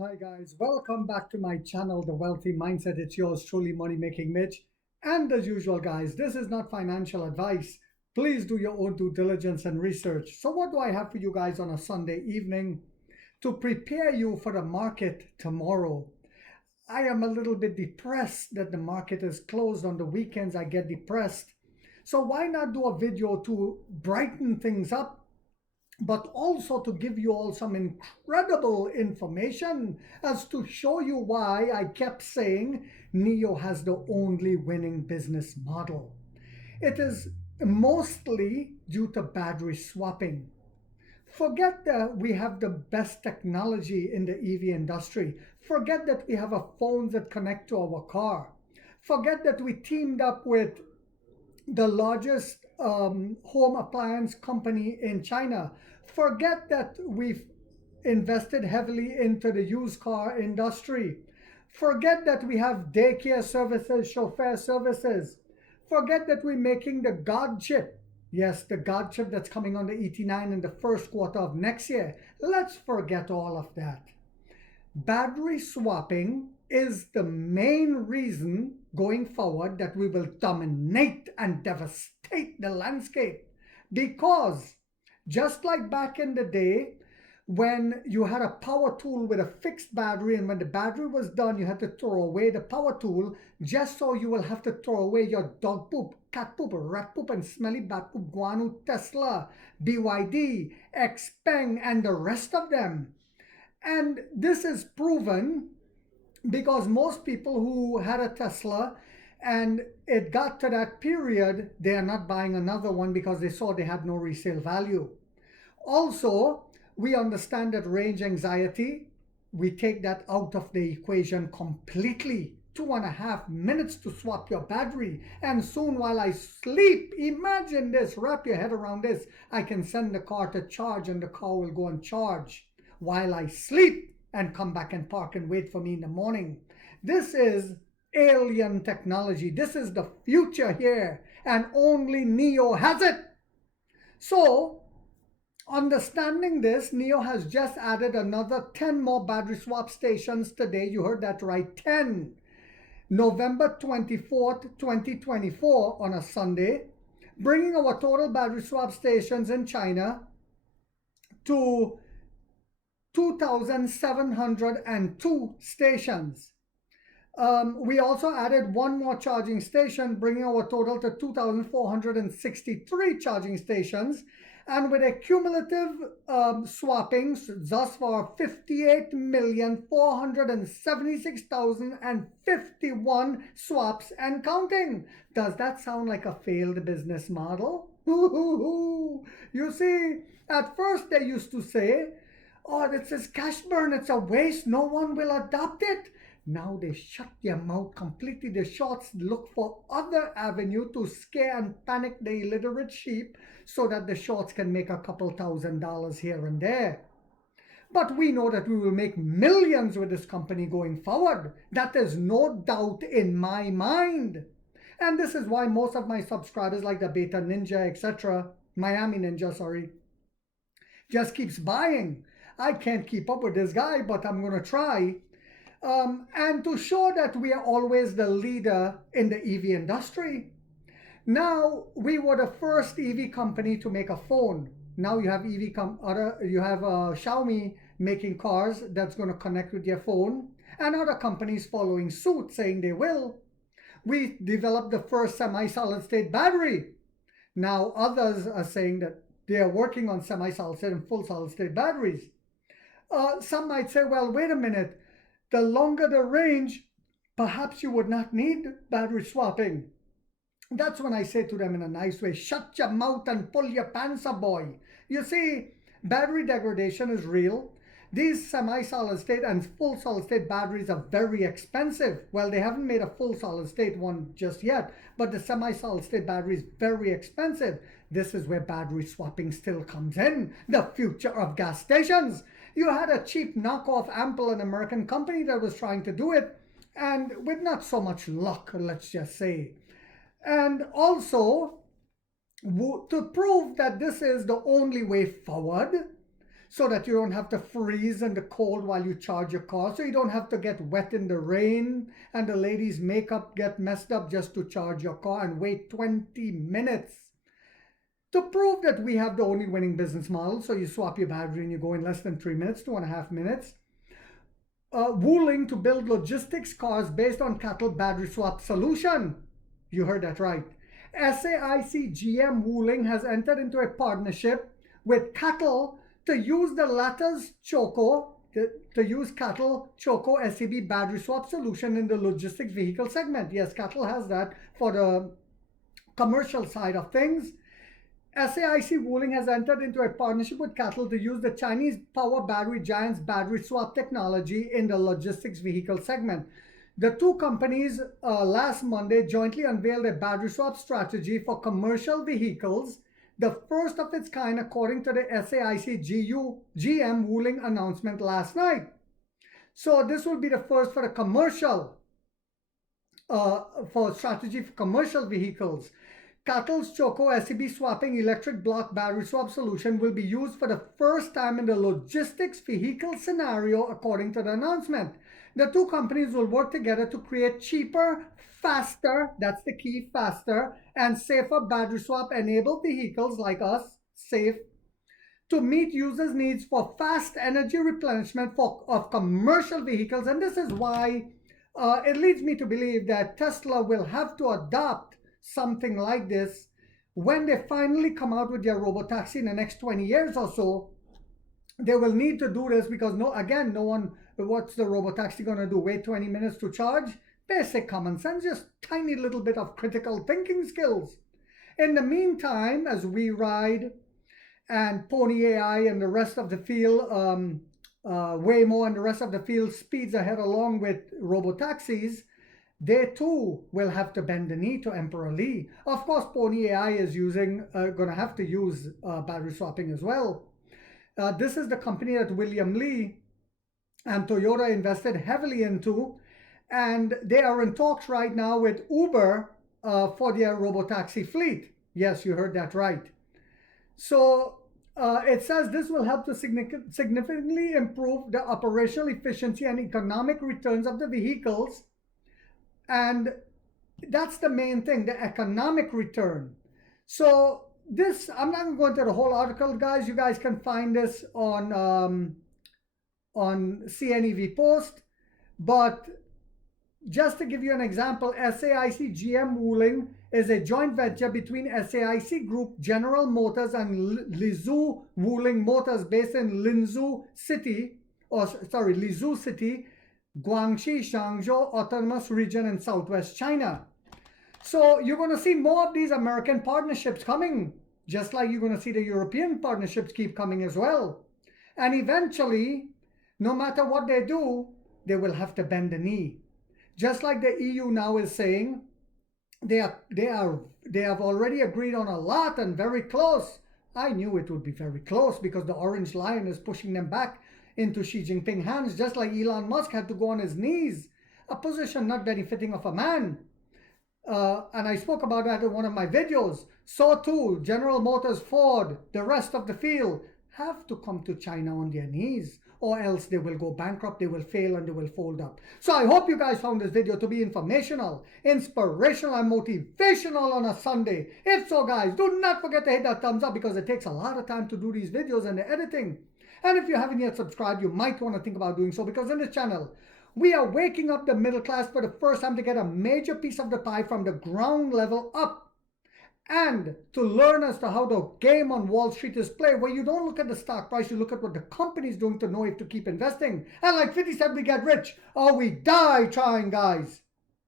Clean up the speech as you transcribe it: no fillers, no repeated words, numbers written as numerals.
Hi guys, welcome back to my channel, The Wealthy Mindset. It's yours truly, Money Making Mitch. And as usual, guys, this is not financial advice. Please do your own due diligence and research. So what do I have for you guys on a Sunday evening to prepare you for the market tomorrow? I am a little bit depressed that the market is closed on the weekends. I get depressed. So why not do a video to brighten things up, but also to give you all some incredible information as to show you why I kept saying NEO has the only winning business model. It is mostly due to battery swapping. Forget that we have the best technology in the EV industry. Forget that we have a phones that connect to our car. Forget that we teamed up with the largest home appliance company in China. Forget that we've invested heavily into the used car industry. Forget that we have daycare services, chauffeur services. Forget that we're making the God chip. Yes, the God chip that's coming on the ET9 in the first quarter of next year. Let's forget all of that. Battery swapping is the main reason going forward that we will dominate and devastate the landscape. Because just like back in the day, when you had a power tool with a fixed battery, and when the battery was done, you had to throw away the power tool, just so you will have to throw away your dog poop, cat poop, rat poop, and smelly bat poop, guano, Tesla, BYD, Xpeng, and the rest of them. And this is proven because most people who had a Tesla and it got to that period, they are not buying another one because they saw they had no resale value. Also, we understand that range anxiety, we take that out of the equation completely. 2.5 minutes to swap your battery, and soon while I sleep, imagine this, wrap your head around this, I can send the car to charge and the car will go on charge while I sleep and come back and park and wait for me in the morning. This is alien technology. This is the future here, and only NEO has it. So understanding this, NEO has just added another 10 more battery swap stations today. You heard that right, 10. November 24th, 2024 on a Sunday, bringing our total battery swap stations in China to 2,702 stations. We also added one more charging station, bringing our total to 2,463 charging stations. And with a cumulative swappings thus far, 58,476,051 swaps and counting. Does that sound like a failed business model? You see, at first they used to say, oh, this is cash burn, it's a waste, no one will adopt it. Now they shut their mouth completely. The shorts look for other avenue to scare and panic the illiterate sheep so that the shorts can make a couple $1,000 here and there. But we know that we will make millions with this company going forward. That is no doubt in my mind. And this is why most of my subscribers like the Beta Ninja, etc., Miami Ninja, sorry, just keeps buying. I can't keep up with this guy, but I'm going to try. And to show that we are always the leader in the EV industry. Now, we were the first EV company to make a phone. Now you have Xiaomi making cars that's going to connect with your phone, and other companies following suit saying they will. We developed the first semi-solid state battery. Now others are saying that they are working on semi-solid state and full solid state batteries. Some might say, well, wait a minute. The longer the range, perhaps you would not need battery swapping. That's when I say to them in a nice way, shut your mouth and pull your pants up, boy. You see, battery degradation is real. These semi-solid state and full solid state batteries are very expensive. Well, they haven't made a full solid state one just yet, but the semi-solid state battery is very expensive. This is where battery swapping still comes in, the future of gas stations. You had a cheap knockoff Ample, an American company that was trying to do it, and with not so much luck, let's just say. And also, to prove that this is the only way forward, so that you don't have to freeze in the cold while you charge your car, so you don't have to get wet in the rain and the lady's makeup get messed up just to charge your car and wait 20 minutes. To prove that we have the only winning business model, so you swap your battery and you go in less than 3 minutes, 2.5 minutes. Wuling to build logistics cars based on CATL battery swap solution. You heard that right. SAIC GM Wuling has entered into a partnership with CATL to use the latter's Choco, to use CATL Choco SCB battery swap solution in the logistics vehicle segment. Yes, CATL has that for the commercial side of things. SAIC Wuling has entered into a partnership with CATL to use the Chinese power battery giant's battery swap technology in the logistics vehicle segment. The two companies last Monday jointly unveiled a battery swap strategy for commercial vehicles, the first of its kind according to the SAIC GM Wuling announcement last night. So this will be the first for the commercial, for strategy for commercial vehicles. CATL's Choco SCB swapping electric block battery swap solution will be used for the first time in the logistics vehicle scenario according to the announcement. The two companies will work together to create cheaper, faster, that's the key, faster, and safer battery swap enabled vehicles like us, safe, to meet users' needs for fast energy replenishment of commercial vehicles. And this is why it leads me to believe that Tesla will have to adopt something like this when they finally come out with their robotaxi in the next 20 years or so. They will need to do this because no one, what's the robotaxi going to do? Wait 20 minutes to charge? Basic common sense, just tiny little bit of critical thinking skills. In the meantime, as we ride and Pony AI and the rest of the field, Waymo and the rest of the field speeds ahead along with robotaxis, they too will have to bend the knee to Emperor Lee. Of course, Pony AI is going to have to use battery swapping as well. This is the company that William Lee and Toyota invested heavily into, and they are in talks right now with Uber for their robotaxi fleet. Yes, you heard that right. So it says this will help to significantly improve the operational efficiency and economic returns of the vehicles. And that's the main thing, the economic return. So this, I'm not going to go into the whole article, guys. You guys can find this on CNEV Post. But just to give you an example, SAIC GM Wuling is a joint venture between SAIC Group, General Motors, and Lizhu Wuling Motors based in Lizhu City, Guangxi, Guangzhou Autonomous Region in southwest China. So you're going to see more of these American partnerships coming, just like you're going to see the European partnerships keep coming as well. And eventually, no matter what they do, they will have to bend the knee. Just like the EU now is saying, they have already agreed on a lot and very close. I knew it would be very close because the Orange Lion is pushing them back into Xi Jinping's hands, just like Elon Musk had to go on his knees, a position not benefiting of a man. And I spoke about that in one of my videos. So too, General Motors, Ford, the rest of the field have to come to China on their knees, or else they will go bankrupt, they will fail, and they will fold up. So I hope you guys found this video to be informational, inspirational, and motivational on a Sunday. If so, guys, do not forget to hit that thumbs up because it takes a lot of time to do these videos and the editing. And if you haven't yet subscribed, you might want to think about doing so, because in this channel, we are waking up the middle class for the first time to get a major piece of the pie from the ground level up. And to learn as to how the game on Wall Street is played, where you don't look at the stock price, you look at what the company is doing to know if to keep investing. And like 50 said, we get rich or we die trying, guys.